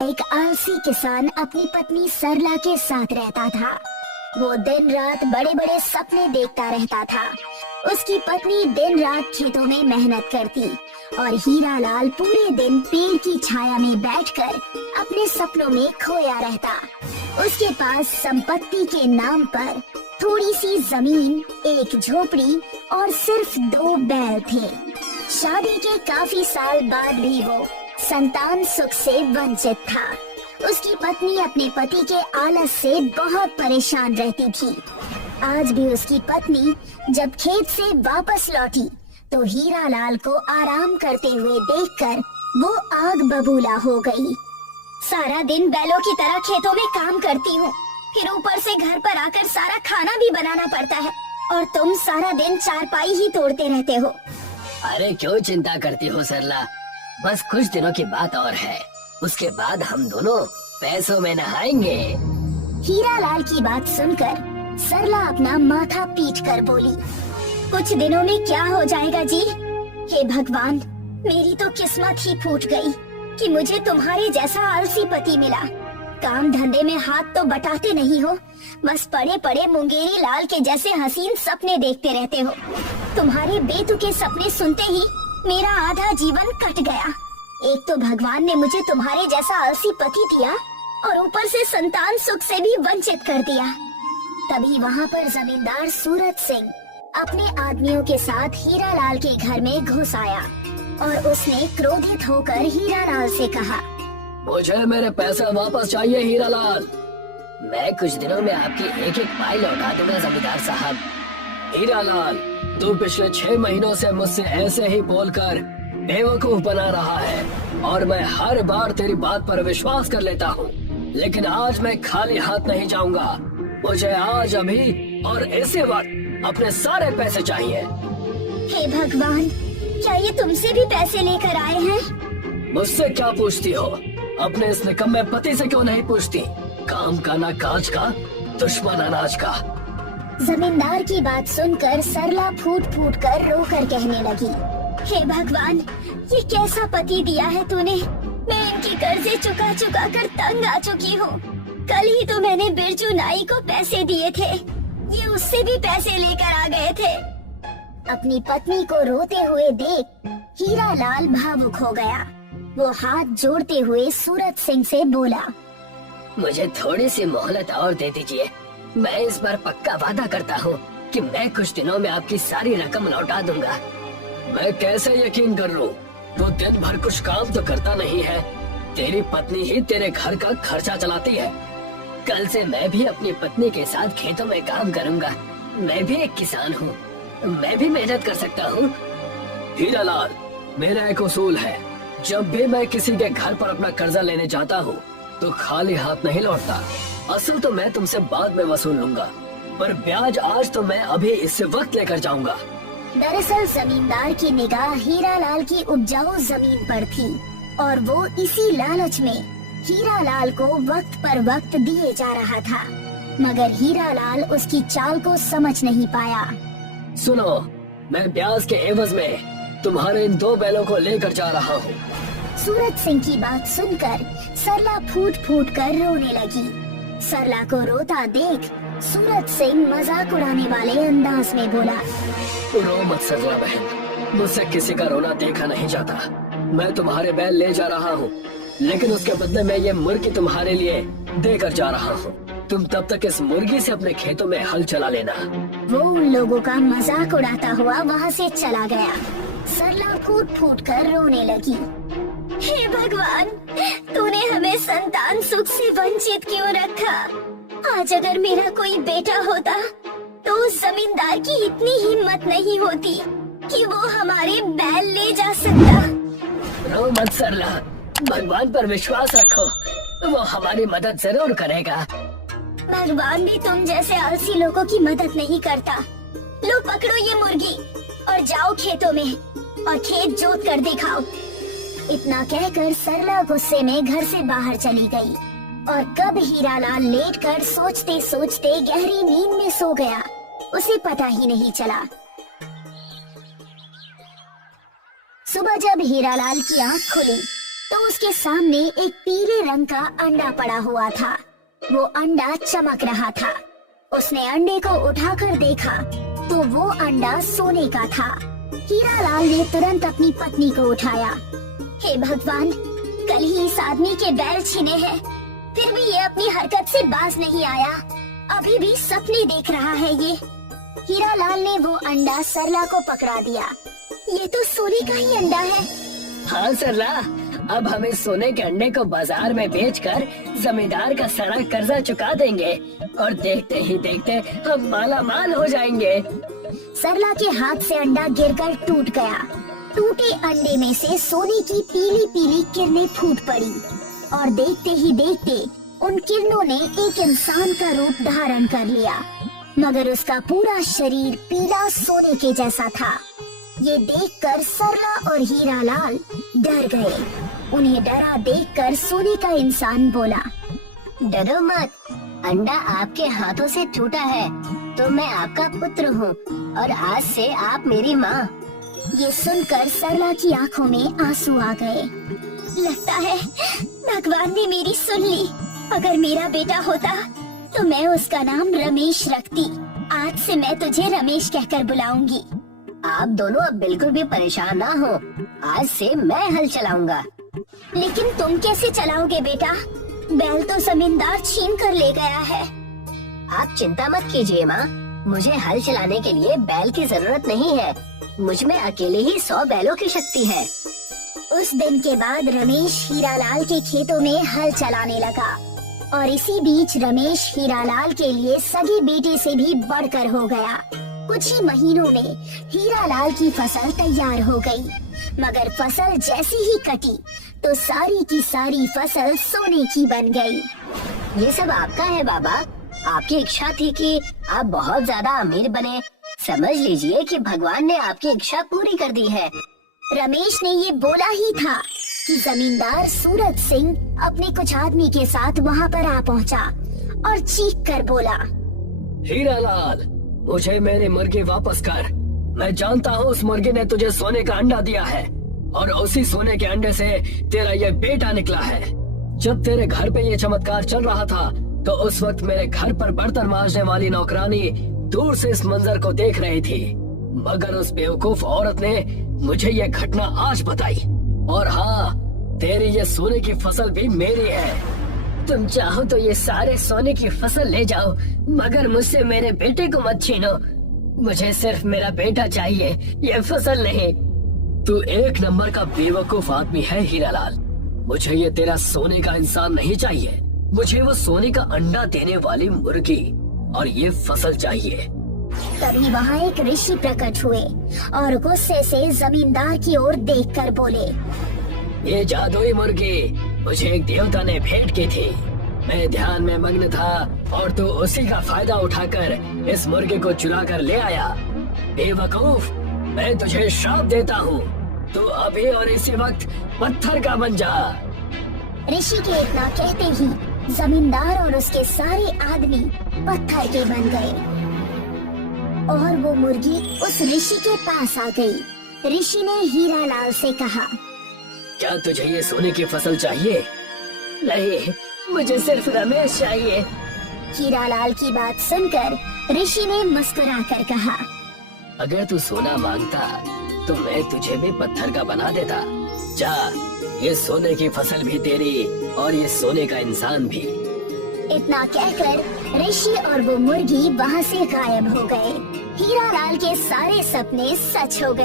एक आलसी किसान अपनी पत्नी सरला के साथ रहता था। वो दिन रात बड़े बड़े सपने देखता रहता था। उसकी पत्नी दिन रात खेतों में मेहनत करती और हीरा लाल पूरे दिन पेड़ की छाया में बैठकर अपने सपनों में खोया रहता। उसके पास संपत्ति के नाम पर थोड़ी सी जमीन, एक झोपड़ी और सिर्फ 2 बैल थे। शादी के काफी साल बाद भी वो संतान सुख से वंचित था। उसकी पत्नी अपने पति के आलस से बहुत परेशान रहती थी। आज भी उसकी पत्नी जब खेत से वापस लौटी तो हीरा लाल को आराम करते हुए देखकर वो आग बबूला हो गई। सारा दिन बैलों की तरह खेतों में काम करती हूँ, फिर ऊपर से घर पर आकर सारा खाना भी बनाना पड़ता है और तुम सारा दिन चारपाई ही तोड़ते रहते हो। अरे क्यों चिंता करती हो सरला, बस कुछ दिनों की बात और है, उसके बाद हम दोनों पैसों में नहाएंगे। हीरा लाल की बात सुनकर सरला अपना माथा पीट कर बोली, कुछ दिनों में क्या हो जाएगा जी? हे भगवान, मेरी तो किस्मत ही फूट गई कि मुझे तुम्हारे जैसा आलसी पति मिला। काम धंधे में हाथ तो बटाते नहीं हो, बस पड़े पड़े मुंगेरी लाल के जैसे हसीन सपने देखते रहते हो। तुम्हारे बेतुके सपने सुनते ही मेरा आधा जीवन कट गया। एक तो भगवान ने मुझे तुम्हारे जैसा आलसी पति दिया और ऊपर से संतान सुख से भी वंचित कर दिया। तभी वहाँ पर जमींदार सूरज सिंह अपने आदमियों के साथ हीरा लाल के घर में घुस आया और उसने क्रोधित होकर हीरा लाल से कहा, मुझे मेरे पैसे वापस चाहिए हीरा लाल। मैं कुछ दिनों में आपकी एक एक पाई लौटा दूंगा जमींदार साहब। हीरा लाल, तू पिछले 6 महीनों से मुझसे ऐसे ही बोलकर बेवकूफ बना रहा है और मैं हर बार तेरी बात पर विश्वास कर लेता हूँ, लेकिन आज मैं खाली हाथ नहीं जाऊंगा। मुझे आज अभी और इसी वक्त अपने सारे पैसे चाहिए। हे भगवान, क्या ये तुमसे भी पैसे लेकर आए हैं? मुझसे क्या पूछती हो? अपने इस निकम्मे पति से क्यों नहीं पूछती? काम का ना काज का, दुश्मन अनाज का। जमींदार की बात सुनकर सरला फूट फूट कर रोकर कहने लगी, हे भगवान, ये कैसा पति दिया है तूने? मैं इनकी कर्जे चुका चुका कर तंग आ चुकी हूँ। कल ही तो मैंने बिरजू नाई को पैसे दिए थे, ये उससे भी पैसे लेकर आ गए थे। अपनी पत्नी को रोते हुए देख हीरा लाल भावुक हो गया। वो हाथ जोड़ते हुए सूरज सिंह से बोला, मुझे थोड़ी सी मोहलत और दे दीजिए। मैं इस बार पक्का वादा करता हूँ कि मैं कुछ दिनों में आपकी सारी रकम लौटा दूंगा। मैं कैसे यकीन कर लूं? वो दिन भर कुछ काम तो करता नहीं है। तेरी पत्नी ही तेरे घर का खर्चा चलाती है। कल से मैं भी अपनी पत्नी के साथ खेतों में काम करूंगा। मैं भी एक किसान हूँ, मैं भी मेहनत कर सकता हूँ। हीरा लाल, मेरा एक उसूल है, जब भी मैं किसी के घर पर अपना कर्जा लेने जाता हूँ तो खाली हाथ नहीं लौटता। असल तो मैं तुमसे बाद में वसूल लूंगा, पर ब्याज आज तो मैं अभी इससे वक्त लेकर जाऊंगा। दरअसल जमींदार की निगाह हीरा लाल की उपजाऊ जमीन पर थी और वो इसी लालच में हीरा लाल को वक्त पर वक्त दिए जा रहा था, मगर हीरा लाल उसकी चाल को समझ नहीं पाया। सुनो, मैं ब्याज के एवज में तुम्हारे इन 2 बैलों को लेकर जा रहा हूँ। सूरज सिंह की बात सुनकर सरला फूट फूट कर रोने लगी। सरला को रोता देख सूरज सिंह मजाक उड़ाने वाले अंदाज में बोला, रो मत सरला बहन, मुझसे किसी का रोना देखा नहीं जाता। मैं तुम्हारे बैल ले जा रहा हूँ, लेकिन उसके बदले में ये मुर्गी तुम्हारे लिए देकर जा रहा हूँ। तुम तब तक इस मुर्गी से अपने खेतों में हल चला लेना। वो उन लोगों का मजाक उड़ाता हुआ वहाँ से चला गया। सरला फूट फूट कर रोने लगी, हे भगवान, तूने हमें संतान सुख से वंचित क्यों रखा? आज अगर मेरा कोई बेटा होता तो उस जमींदार की इतनी हिम्मत नहीं होती कि वो हमारे बैल ले जा सकता। रो मत सरला, भगवान पर विश्वास रखो, वो हमारी मदद जरूर करेगा। भगवान भी तुम जैसे आलसी लोगों की मदद नहीं करता। लो पकड़ो ये मुर्गी और जाओ खेतों में और खेत जोत कर दिखाओ। इतना कहकर सरला गुस्से में घर से बाहर चली गई और कब हीरा लाल लेटकर सोचते सोचते गहरी नींद में सो गया, उसे पता ही नहीं चला। सुबह जब हीरा लाल की आँख खुली तो उसके सामने एक पीले रंग का अंडा पड़ा हुआ था। वो अंडा चमक रहा था। उसने अंडे को उठाकर देखा तो वो अंडा सोने का था। हीरालाल ने तुरंत अपनी पत्नी को उठाया। हे भगवान, कल ही इस आदमी के बैल छीने हैं, फिर भी ये अपनी हरकत से बाज नहीं आया। अभी भी सपने देख रहा है ये। हीरालाल ने वो अंडा सरला को पकड़ा दिया। ये तो सोने का ही अंडा है। हाँ सरला, अब हमें सोने के अंडे को बाजार में बेचकर जमींदार का सारा कर्जा चुका देंगे और देखते ही देखते हम माला माल हो जाएंगे। सरला के हाथ से अंडा गिरकर टूट गया। टूटे अंडे में से सोने की पीली पीली किरणें फूट पड़ी और देखते ही देखते उन किरणों ने एक इंसान का रूप धारण कर लिया, मगर उसका पूरा शरीर पीला सोने के जैसा था। ये देखकर सरला और हीरालाल डर गए। उन्हें डरा देखकर सोने का इंसान बोला, डरो मत, अंडा आपके हाथों से टूटा है तो मैं आपका पुत्र हूँ और आज से आप मेरी माँ। ये सुनकर सरला की आंखों में आंसू आ गए। लगता है भगवान ने मेरी सुन ली। अगर मेरा बेटा होता तो मैं उसका नाम रमेश रखती। आज से मैं तुझे रमेश कहकर बुलाऊंगी। आप दोनों अब बिल्कुल भी परेशान ना हो, आज से मैं हल चलाऊंगा। लेकिन तुम कैसे चलाओगे बेटा? बैल तो जमींदार छीन कर ले गया है। आप चिंता मत कीजिए माँ, मुझे हल चलाने के लिए बैल की जरूरत नहीं है। मुझ में अकेले ही 100 बैलों की शक्ति है। उस दिन के बाद रमेश हीरालाल के खेतों में हल चलाने लगा और इसी बीच रमेश हीरालाल के लिए सगे बेटे से भी बढ़कर हो गया। कुछ ही महीनों में हीरालाल की फसल तैयार हो गई, मगर फसल जैसी ही कटी तो सारी की सारी फसल सोने की बन गई। ये सब आपका है बाबा। आपकी इच्छा थी कि आप बहुत ज्यादा अमीर बने। समझ लीजिए कि भगवान ने आपकी इच्छा पूरी कर दी है। रमेश ने ये बोला ही था कि जमींदार सूरज सिंह अपने कुछ आदमी के साथ वहाँ पर आ पहुँचा और चीख कर बोला, हीरालाल, मुझे मेरी मुर्गी वापस कर। मैं जानता हूँ उस मुर्गी ने तुझे सोने का अंडा दिया है और उसी सोने के अंडे से तेरा ये बेटा निकला है। जब तेरे घर पे ये चमत्कार चल रहा था तो उस वक्त मेरे घर पर बर्तन मांजने वाली नौकरानी दूर से इस मंजर को देख रही थी, मगर उस बेवकूफ औरत ने मुझे ये घटना आज बताई। और हाँ, तेरी ये सोने की फसल भी मेरी है। तुम चाहो तो ये सारे सोने की फसल ले जाओ, मगर मुझसे मेरे बेटे को मत छीनो। मुझे सिर्फ मेरा बेटा चाहिए, ये फसल नहीं। तू एक नंबर का बेवकूफ आदमी है हीरालाल। मुझे ये तेरा सोने का इंसान नहीं चाहिए। मुझे वो सोने का अंडा देने वाली मुर्गी और ये फसल चाहिए। तभी वहाँ एक ऋषि प्रकट हुए और गुस्से से जमींदार की ओर देखकर बोले, ये जादुई मुर्गी मुझे एक देवता ने भेंट की थी। मैं ध्यान में मग्न था और तू उसी का फायदा उठाकर इस मुर्गे को चुरा कर ले आया। बेवकूफ, मैं तुझे श्राप देता हूँ, तू अभी और इसी वक्त पत्थर का बन जा। ऋषि के इतना कहते ही जमींदार और उसके सारे आदमी पत्थर के बन गए और वो मुर्गी उस ऋषि के पास आ गई। ऋषि ने हीरालाल से कहा, क्या तुझे ये सोने की फसल चाहिए? नहीं, मुझे सिर्फ रमेश चाहिए। हीरालाल की बात सुनकर ऋषि ने मुस्कुरा कर कहा, अगर तू सोना मांगता तो मैं तुझे भी पत्थर का बना देता। जा, ये सोने की फसल भी तेरी और ये सोने का इंसान भी। इतना कहकर ऋषि और वो मुर्गी वहाँ से गायब हो गए। हीरालाल के सारे सपने सच हो गए।